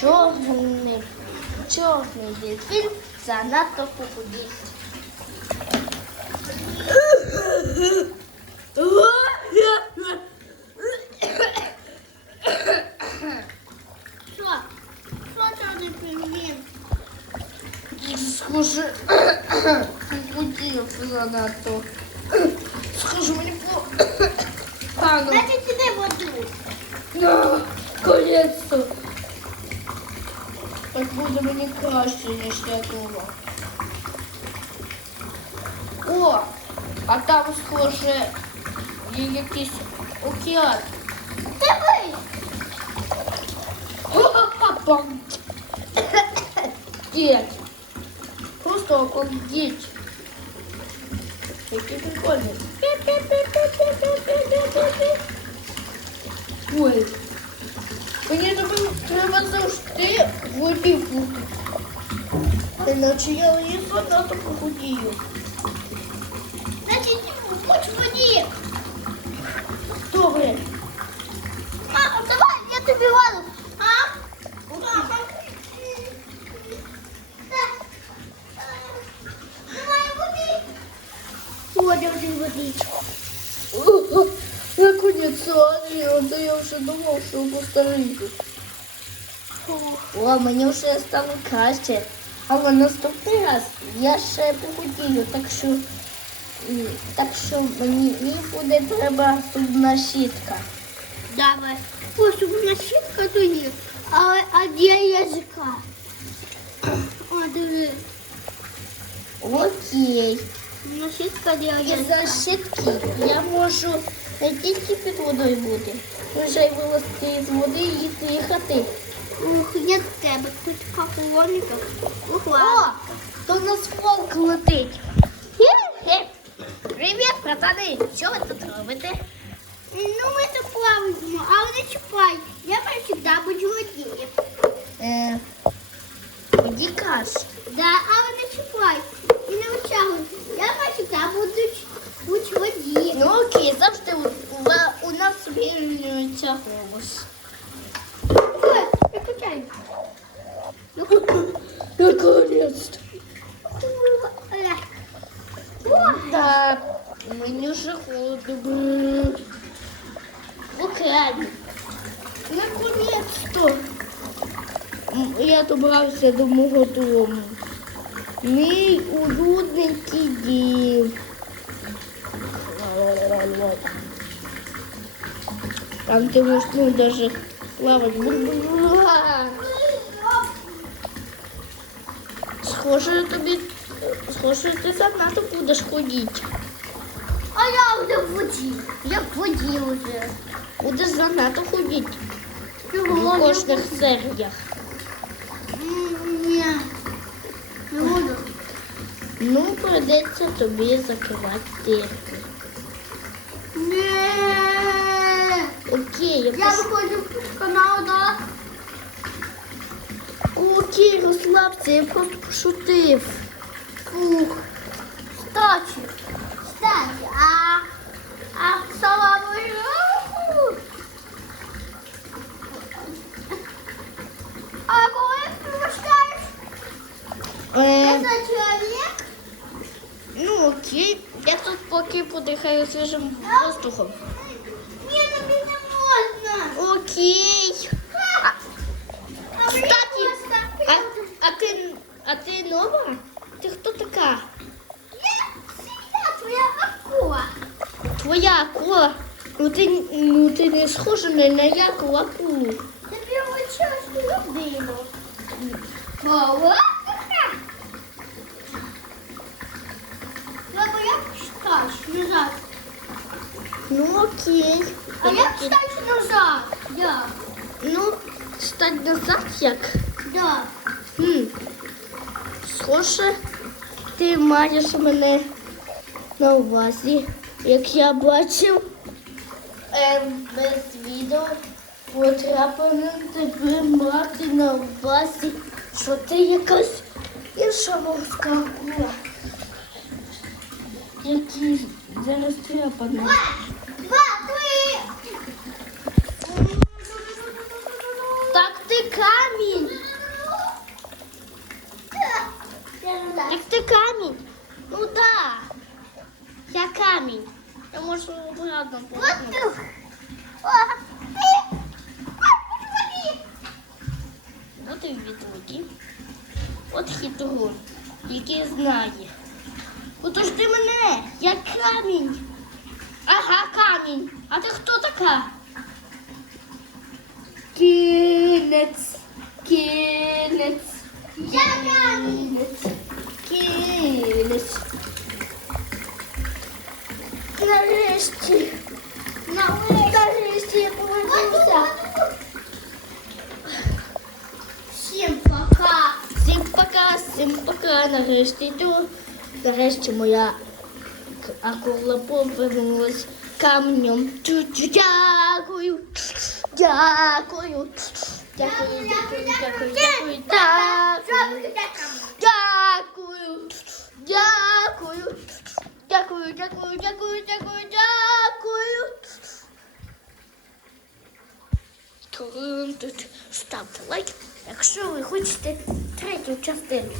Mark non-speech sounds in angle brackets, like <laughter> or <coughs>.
чорний, чорний дельфін занадто похудів. Що? Що чорний пінгвін? Схоже, <coughs> похудів занадто. Мені краще, ніж я думав. О, а там, схоже, є якийсь океан. Дивись. Ха-ха-ха-пам. Дід. Просто обалдеть. Який прикольний. Пі-пі-пі-пі-пі-пі-пі-пі. Ой. Мені тобі треба завжди в воді бути. Іначе я її занадто похудію. Значить, хоч воді. Добре. Мама, давай, я тобі воду. А? Мама. Немає води. Води, води, водичку. Наконец-то, а то я вже думав, що постарію. О, мені вже стало краще. Але наступний раз я ще похудію, так що, так що мені, буде треба зубна щітка. Давай. У мене щітка то є. А, де язика? О, диви. Окей. У мене щітка де І за щітки я можу не тільки під водою бути, може й вилазити з води і дихати. Ух, я в тебе тут какулоника. Ух, О, то у нас волк летить. Привіт, братани! Що ви тут робите? Ну, ми тут плаваємо, але не чіпай. Я завжди буду в. Е, Ході каш. Да, але не чіпай. І не витягуй. Я завжди буду будь в. Ну окей, завжди у, у, у нас змінюється голос. Ой, прикачай. Ну, Наконец-то. е. Ой, Так, мені вже холодно. Бррр. В океані. Наконец-то. М, Я добрався до мого дому. Мій улюбленький дім. Там ти можеш ну, даже плавати. Схоже, тобі, схоже, ти занадто будеш ходити. А я вже в воді. Я в воді вже. Будеш занадто ходити в кожних серіях. Ні. Не буду. Ну, придеться тобі закривати дірки. Ні. Окей, я Я пос... виходжу з каналу, да? Окей, розслабся, я просто пошутив. Фух. Кстати, кстати, а, а сама вижу. А коли ти пускаєш? Е, Це чоловік? ну окей, я тут поки подихаю свіжим воздухом. Ні, тобі не можна. Окей. А Кстати, а, а ти а ти нова? Ти хто така? Я сім'я, твоя акула. Твоя акула? Ну ти, ну, ти не схожа на ніяку акулу. Тобі вичилась людину. Голова? Треба як назад. Ну окей. А як читаєш назад? Я. Ну, стать назад як? Да. Хм. Схоже, ти маєш мене на увазі, як я бачив ем, без відео, потрапив тебе мати на увазі, що ти якась інша морська акула які зарозтряпані. Ну? Так ти камінь. Так ти камінь. Ну так. Да. Я камінь. Я можу обратно повернути. От і ну, відлуки. От хитрун, який знає. Подожди мене, я камінь. Ага, камінь. А ти хто така? Кінець. Кінець. Я камінь. Кінець. Нарешті. Нарешті я повернувся. Всім пока. Всім пока, всім пока. Нарешті йду. Нарешті моя акула повернулась камнем. Дякую. Дякую. Дякую, дякую, дякую, дякую, дякую. Дякую. Дякую. Дякую, дякую, дякую, дякую, дякую. Ставте лайк, якщо ви хочете третю частину.